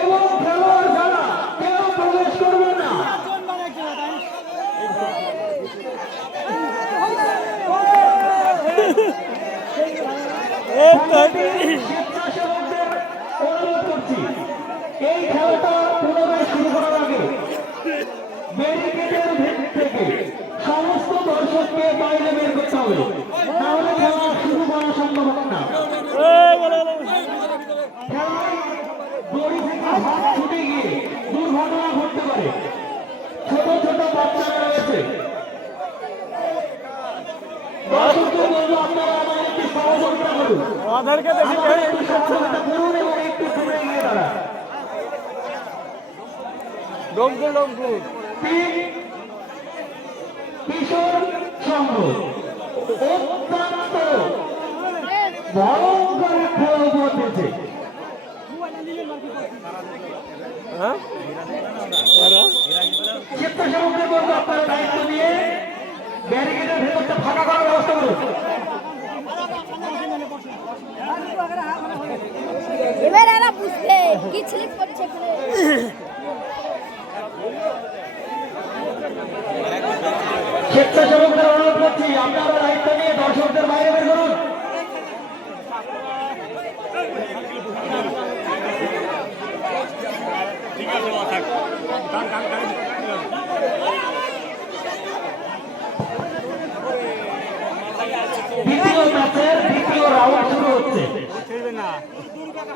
এবং খেলোয়াড় ছাড়া কেউ প্রবেশ করবে না। স্বেচ্ছাসেবকদের অনুরোধ করছি, এই খেলাটা পুনরায় শুরু করার আগে ব্যারিকেডের ভেতর থেকে সমস্ত দর্শককে বাইরে বের করতে হবে, তাহলে খেলা শুরু করা সম্ভব না। খেলায় দড়ি থেকে হাত ছুটে গিয়ে দুর্ঘটনা ঘটতে পারে। ছোট ছোট বাচ্চারা রয়েছে, দর্শকদের বলবো আপনারা আমাদের একটু সহযোগিতা করুন, একটু সহযোগিতা করুন এবং একটু দূরে গিয়ে দাঁড়ান। কিশোর সংঘ অত্যন্ত ভয়ঙ্কর খেলা উপহার দিয়েছে। স্বেচ্ছাসেবকদের বলবো আপনারা দায়িত্ব নিয়ে ব্যারিকেডের ভেতরটা ফাঁকা করার ব্যবস্থা করুন। এবার এরা বুঝবে কি স্লিপ করছে। স্বেচ্ছাসেবকদের অনুরোধ করছি, আপনারা দায়িত্ব নিয়ে দর্শকদের বাইরে বের করুন। দ্বিতীয় ম্যাচের দ্বিতীয় রাউন্ড শুরু হচ্ছে।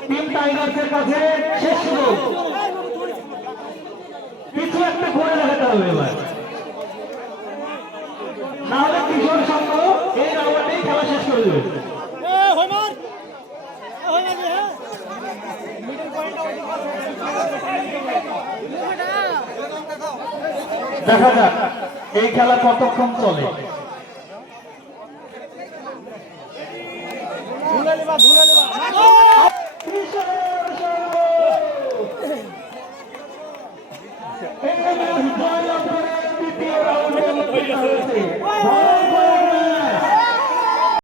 টিম টাইগার্সের কাছে শেষ সুযোগ, কিছু একটা করে দেখাতে হবে এবার, নাহলে কিশোর সংঘ এই রাউন্ডেই খেলা শেষ করে দেবে। দেখা যাক এই খেলা কতক্ষণ চলে। ধুলে